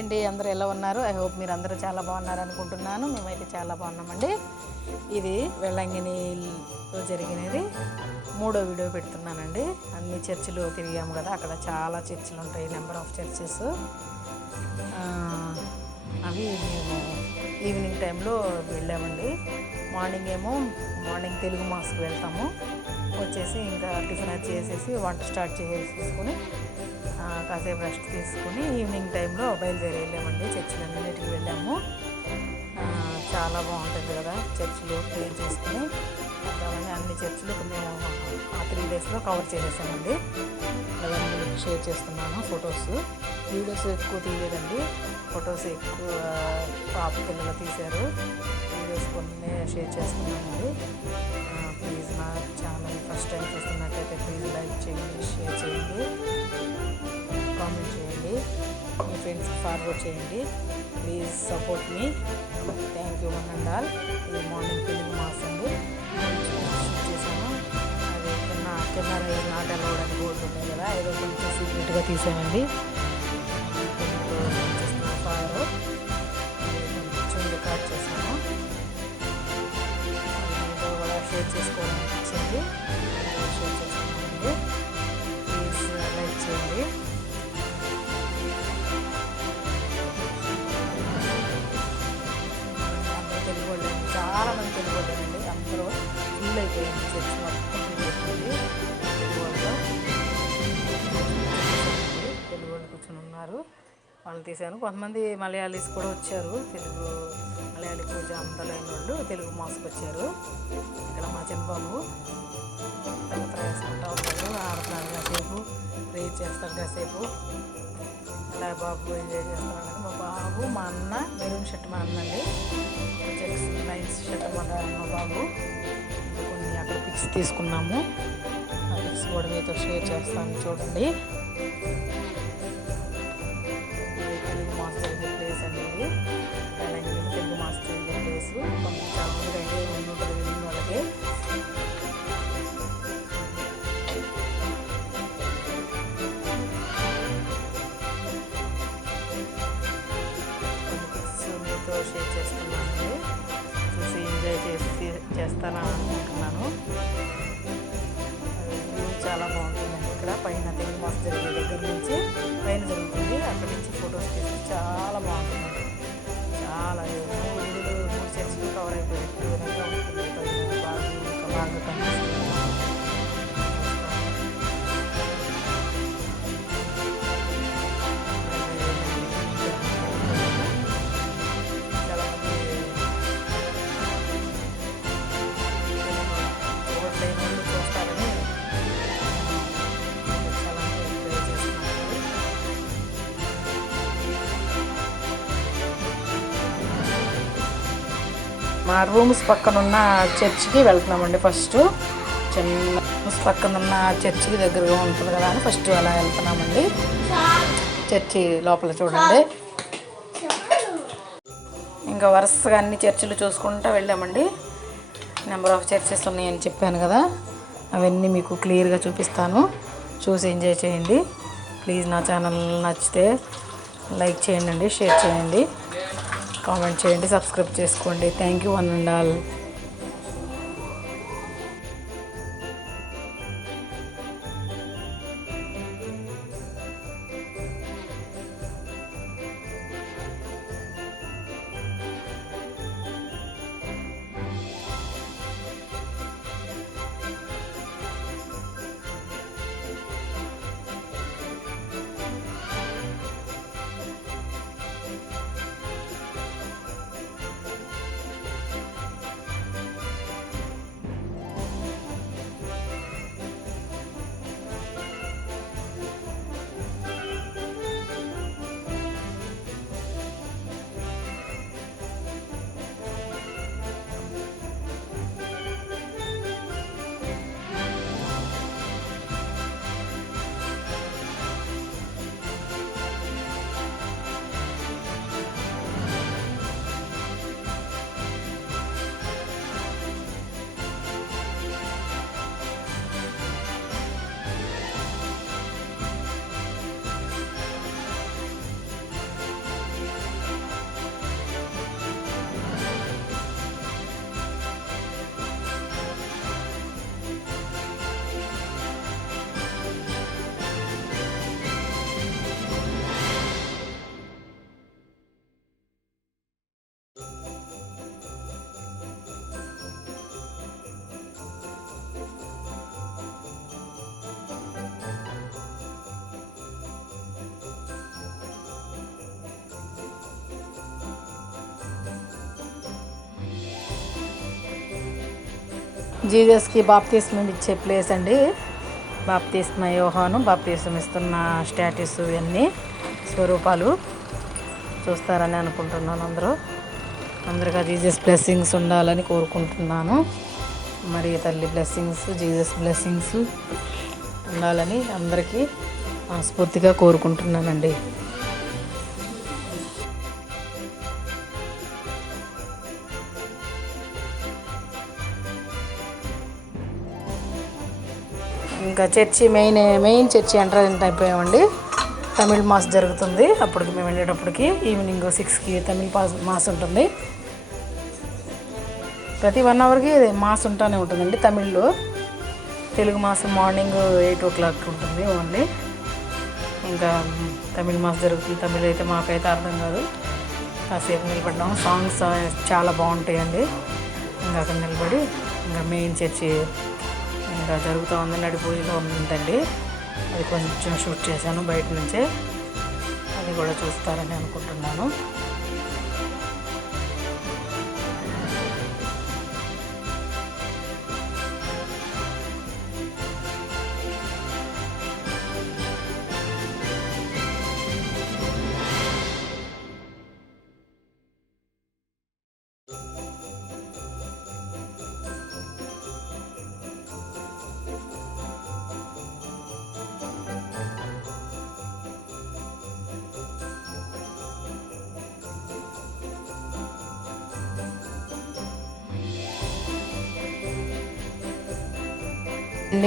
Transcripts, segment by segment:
అండి, అందరూ ఎలా ఉన్నారు? ఐ హోప్ మీరు అందరూ చాలా బాగున్నారు అనుకుంటున్నాను. మేమైతే చాలా బాగున్నామండి. ఇది వెల్లంగినిలో జరిగినది 3వ వీడియో పెడుతున్నానండి. అన్ని చర్చిలు తిరిగాము కదా, అక్కడ చాలా చర్చిలు ఉంటాయి, నెంబర్ ఆఫ్ చర్చెస్. అవి మేము ఈవినింగ్ టైంలో వెళ్ళామండి. మార్నింగ్ తెలుగు మాస్కి వెళ్తాము. వచ్చేసి ఇంకా టిఫిన్ అది చేసేసి వంట స్టార్ట్ చేసేసుకొని కాసేపు రెస్ట్ తీసుకుని ఈవినింగ్ టైంలో బయలుదేరి వెళ్ళామండి. చర్చిలన్నిటికి వెళ్ళాము. చాలా బాగుంటుంది కదా, చర్చిలో ప్రేర్ చేసుకుని వద్దామని అన్ని చర్చిలు మేము ఆ 3 డేస్లో కవర్ చేసేసామండి. అవన్నీ మీకు షేర్ చేస్తున్నాను. వీడియోస్ ఎక్కువ తీయలేదండి, ఫొటోస్ ఎక్కువ పాప పిల్లలు తీశారు. వీడియోస్ కొన్ని షేర్ చేస్తున్నానండి. ప్లీజ్ నా ఛానల్ ఫస్ట్ టైం చూస్తున్నట్టయితే ప్లీజ్ లైక్ చేయండి, షేర్ చేయండి, కామెంట్ చేయండి, మీ ఫ్రెండ్స్కి ఫార్వర్డ్ చేయండి. Please support me. Thank you one and all. ఇది మార్నింగ్ తెలుగు మాస్ అండి, షూట్ చేశాను. అది కెమెరా నాట్ అలౌడ్ అని బోర్డు ఉన్నాయి కదా, ఏదో కొంచెం సీక్రెట్గా తీసానండి. ఫైర్ కొంచెం రికార్డ్ చేశాను. మీతో కూడా షేర్ చేసుకోవడానికి వచ్చింది, షేర్ చేస్తున్నానండి. ప్లీజ్ లైక్ చేయండి. తెలుగు వాళ్ళు చాలామంది తెలుగు వాళ్ళండి, అందరూ ఫుల్ అయిపోయింది, చర్చ్ మొత్తం ఫుల్ అయిపోయింది. తెలుగు వాళ్ళు కూర్చొని ఉన్నారు, వాళ్ళని తీశాను. కొంతమంది మలయాళీస్ కూడా వచ్చారు, మలయాళీ పూజ అంతలైన వాళ్ళు తెలుగు మాస్కి వచ్చారు. ఇక్కడ మా చిన్నబాబు తగ్గ వేసుకుంటా ఉంటాడు, ఆడతాడు కాసేపు, ప్రేర్ చేస్తాడు కాసేపు, అలా బాబు ఎంజాయ్ చేస్తాడు. మా బాబు, మా అన్న, మెరూన్ షర్ట్ మా అన్న అండి, చెక్స్ లైన్స్ షర్ట్ మా బాబు. కొన్ని అక్కడ పిక్స్ తీసుకున్నాము, ఆ పిక్స్ కూడా మీతో షేర్ చేస్తాను, చూడండి. తెలుగు మాస్ జరిగే ప్లేస్ అండి ఇది, తెలుగు మాస్ జరిగే ప్లేస్. చాలా మంది ఐడియా ఉంటుంది వెళ్ళిన వాళ్ళకి. షేర్ చేస్తున్నానండి, చూసి ఎంజాయ్ చేస్తానని అనుకుంటున్నాను. వ్యూ చాలా బాగుంటుందండి. ఇక్కడ పైన తెలుగు మాస్ జరిగే దగ్గర నుంచి పైన జరుగుతుంది, అక్కడి నుంచి ఫొటోస్ తీసి చాలా బాగుంటుందండి. చాలా 3 చర్చిలు కవర్ అయిపోయినట్టు విధంగా ఉంటుంది. పైన బాగా కనిపిస్తుంది. మా రూమ్స్ పక్కనున్న చర్చికి వెళ్తున్నామండి. ఫస్ట్ చిన్న రూమ్స్ పక్కనున్న చర్చికి దగ్గరగా ఉంటుంది కదా అని ఫస్ట్ అలా వెళ్తున్నామండి. చర్చి లోపల చూడండి, ఇంకా వరుసగా అన్ని చర్చిలు చూసుకుంటూ వెళ్ళామండి. నెంబర్ ఆఫ్ చర్చెస్ ఉన్నాయని చెప్పాను కదా, అవన్నీ మీకు క్లియర్గా చూపిస్తాను, చూసి ఎంజాయ్ చేయండి. ప్లీజ్ నా ఛానల్ నచ్చితే లైక్ చేయండి, షేర్ చేయండి, కామెంట్ చేయండి, సబ్స్క్రైబ్ చేసుకోండి. Thank you one and all. జీసస్కి బాప్తిస్మం ఇచ్చే ప్లేస్ అండి. బాప్తిస్మ యోహాను బాప్తిస్మం ఇస్తున్న స్టాట్యూస్ ఇవన్నీ స్వరూపాలు చూస్తారని అనుకుంటున్నాను. అందరిగా జీసస్ బ్లెస్సింగ్స్ ఉండాలని కోరుకుంటున్నాను. మరి తల్లి బ్లెస్సింగ్స్, జీసస్ బ్లెస్సింగ్స్ ఉండాలని అందరికీ మనస్ఫూర్తిగా కోరుకుంటున్నానండి. ఇంకా చర్చి మెయిన్ చర్చి ఎంటర్ అయిపోయామండి. తమిళ్ మాస్ జరుగుతుంది. అప్పటికి మేము వెళ్ళేటప్పటికి ఈవినింగ్ 6కి తమిళ్ మాస్ ఉంటుంది. ప్రతి 1 అవర్కి మాస్ ఉంటూనే ఉంటుందండి తమిళ్లో. తెలుగు మాస్ మార్నింగ్ 8 o'clock ఉంటుంది ఓన్లీ. ఇంకా తమిళ్ మాస్ జరుగుతుంది. తమిళ్ అయితే మాకైతే అర్థం కాదు. కాసేపు నిలబడ్డాం. సాంగ్స్ చాలా బాగుంటాయండి. ఇంకా అక్కడ నిలబడి ఇంకా మెయిన్ చర్చి ఇంకా జరుగుతూ ఉంది, నడిపూజలో ఉందండి. అది కొంచెం షూట్ చేశాను బయట నుంచే. అది కూడా చూస్తారని అనుకుంటున్నాను.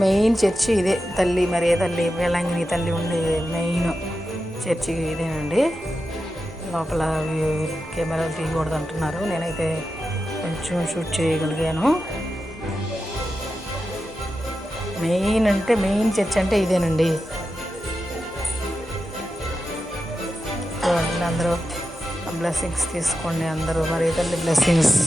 మెయిన్ చర్చి ఇదే. తల్లి మరియ తల్లి, వేళాంగిని తల్లి ఉండే మెయిన్ చర్చి ఇదేనండి. లోపల కెమెరాలు తీయకూడదు అంటున్నారు. నేనైతే కొంచెం షూట్ చేయగలిగాను. మెయిన్ చర్చి అంటే ఇదేనండి. అందరూ బ్లెస్సింగ్స్ తీసుకోండి. అందరూ మరియ తల్లి బ్లెస్సింగ్స్.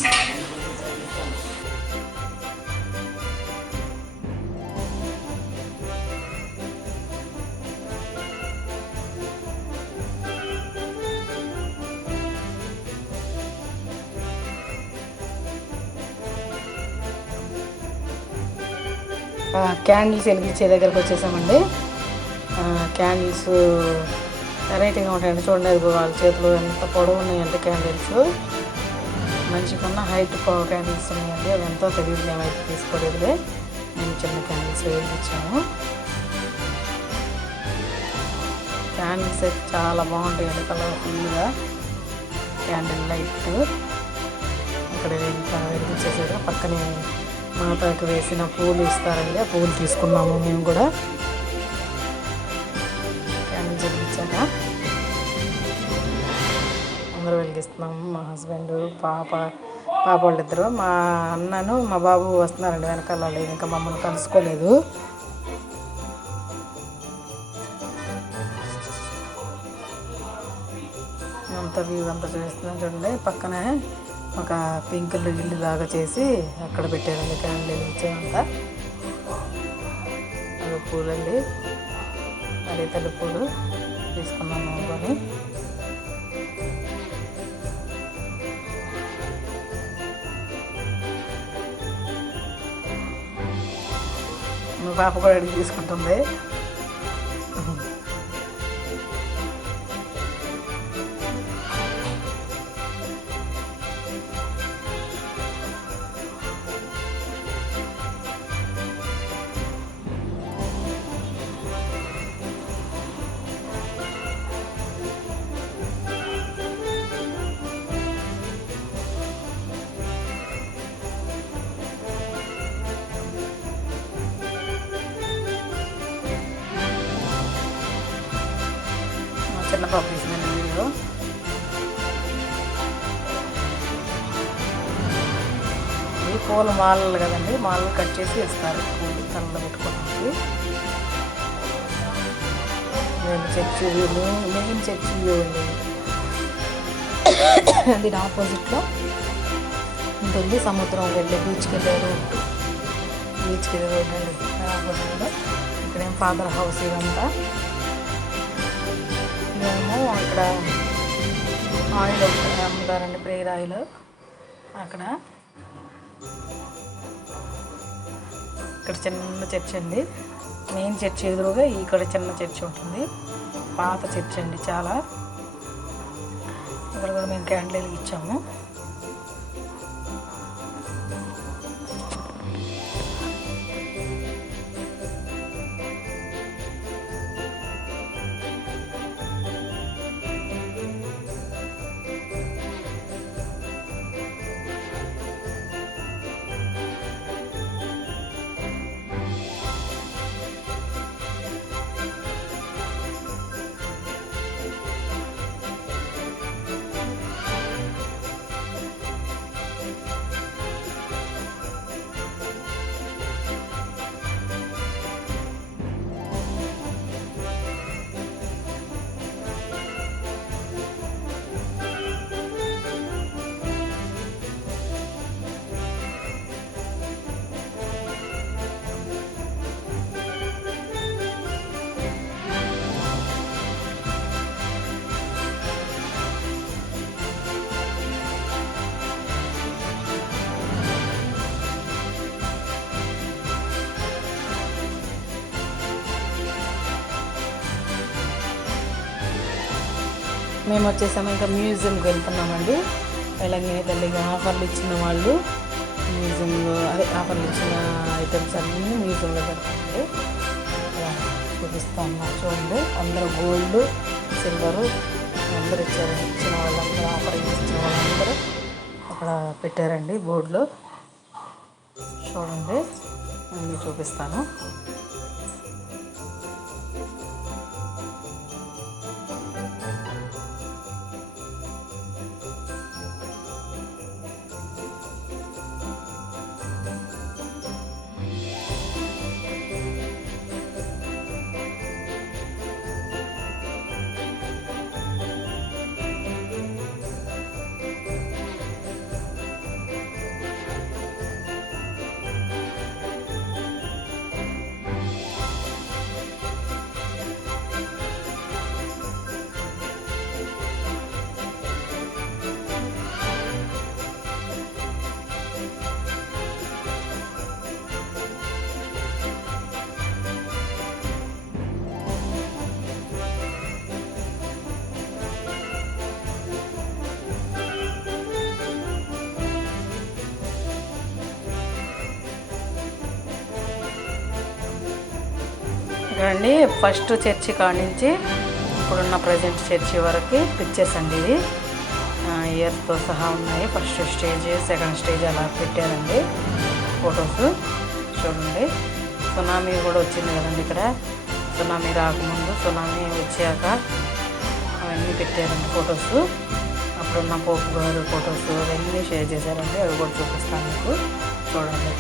క్యాండిల్స్ వెలిగించే దగ్గరకు వచ్చేసామండి. క్యాండిల్స్ వెరైటీగా ఉంటాయండి. చూడండి, అది వాళ్ళ చేతిలో ఎంత పొడవు ఉన్నాయంటే క్యాండిల్స్. మంచిగా హైట్ క్యాండిల్స్ ఉన్నాయండి. అవి ఎంతో తెలియదు, మేమైతే తీసుకోలేదులే. మేము చిన్న క్యాండిల్స్ వెలిగించాము. క్యాండిల్స్ అయితే చాలా బాగుంటాయండి, కలర్ఫుల్గా క్యాండిల్ లైట్. ఇక్కడ ఇంకా వెలిగించేసారు. పక్కనే మాతకు వేసిన పూలు ఇస్తారండి. ఆ పూలు తీసుకున్నాము మేము కూడా. క్యాండిల్స్ వెలిగించాక అందరూ వెలిగిస్తున్నాము. మా హస్బెండ్, పాప వాళ్ళిద్దరు. మా అన్నను మా బాబు వస్తున్నారండి వెనకాల. ఇంకా మమ్మల్ని కలుసుకోలేదు. అంత వ్యూ అంతా చూస్తున్నాం చూడండి. పక్కనే ఒక పింక్ ఇల్లు లాగా చేసి అక్కడ పెట్టారండి క్యాండిల్ ఇచ్చేమంతా. అవి పూలండి, మరి తల్లి పూలు తీసుకున్నాము కొని. మా పాప కూడా అడిగి తీసుకుంటుంది. చిన్న పాప తీసిన వీడియో. ఈ పూల మాలలు కదండి, మాలలు కట్ చేసి ఇస్తారు పూలు తలలో పెట్టుకోవడానికి. మెయిన్ చర్చి వ్యూ అండి. దీని ఆపోజిట్లో ఉంటుంది సముద్రం వెళ్ళే బీచ్కి వెళ్ళే రోడ్డు అండి. ఆపోజిట్లో ఇక్కడేం ఫాదర్ హౌస్ ఇదంతా. మేము అక్కడ ఆయిల్ అమ్ముతారండి, ప్రేయర్ ఆయిల్. అక్కడ ఇక్కడ చిన్న చర్చ్ అండి. మెయిన్ చర్చ్ ఎదురుగా ఇక్కడ చిన్న చర్చ్ ఉంటుంది. పాత చర్చ్ అండి చాలా. ఇక్కడ కూడా మేము క్యాండిల్ ఇచ్చాము. మేము వచ్చేసాము ఇంకా మ్యూజియంకి వెళ్తున్నామండి. అలాగే తల్లిగా ఆఫర్లు ఇచ్చిన వాళ్ళు మ్యూజియంలో ఆఫర్లు ఇచ్చిన ఐటమ్స్ అన్నీ మ్యూజియంలో పెడతామండి. అలా చూపిస్తాను చూడండి. అందరూ గోల్డ్, సిల్వరు అందరూ ఇచ్చిన వాళ్ళందరూ ఆఫర్ ఇచ్చిన వాళ్ళందరూ అక్కడ పెట్టారండి బోర్డులో. చూడండి అన్నీ చూపిస్తాను. చూడండి ఫస్ట్ చర్చి కాడ నుంచి ఇప్పుడున్న ప్రజెంట్ చర్చి వరకు పిక్చర్స్ అండి. ఇవి ఇయర్స్తో సహా ఉన్నాయి. ఫస్ట్ స్టేజ్, సెకండ్ స్టేజ్ అలా పెట్టారండి ఫొటోస్. చూడండి సునామీ కూడా వచ్చింది కదండి ఇక్కడ. సునామీ రాకముందు, సునామీ వచ్చాక అవన్నీ పెట్టారండి ఫొటోస్. అప్పుడున్న పోపు గారు ఫొటోస్ అవన్నీ షేర్ చేశారండి. అవి కూడా చూపిస్తాను మీకు. చూడండి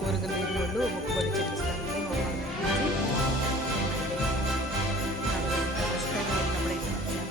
కోరికలు తీరిన వాళ్ళు మొక్కుబడి చెల్లిస్తారండి మమ్మల్ని ఫస్ట్ టైం వెళ్ళినప్పుడైతే వచ్చాను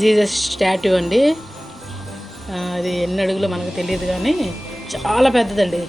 జీసస్ స్టాట్యూ అండి. అది ఎన్ని అడుగులో మనకు తెలియదు కానీ చాలా పెద్దదండి.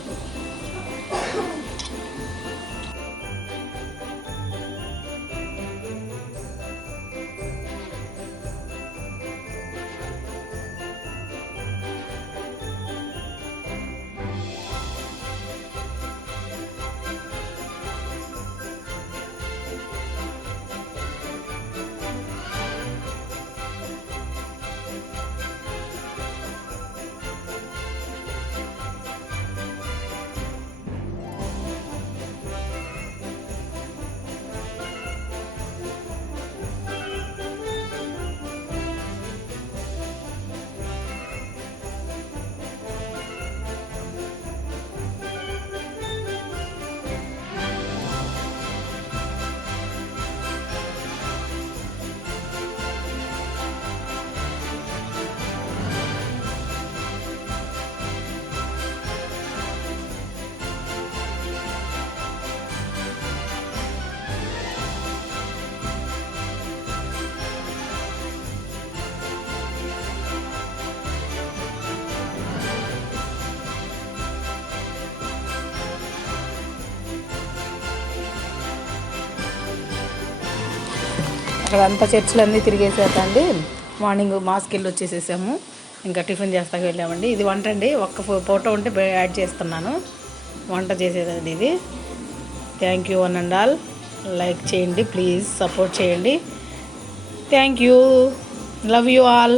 అక్కడంతా చర్చిలన్నీ తిరిగేసాక అండి మార్నింగ్ మాస్కి వెళ్ళి వచ్చేసేసాము. ఇంకా టిఫిన్ చేస్తాక వెళ్ళామండి. ఇది వంట అండి, ఒక్క ఫోటో ఉంటే యాడ్ చేస్తున్నాను. వంట చేసేదండి ఇది. Thank you one and all. Like చేయండి ప్లీజ్, సపోర్ట్ చేయండి. Thank you, love you all.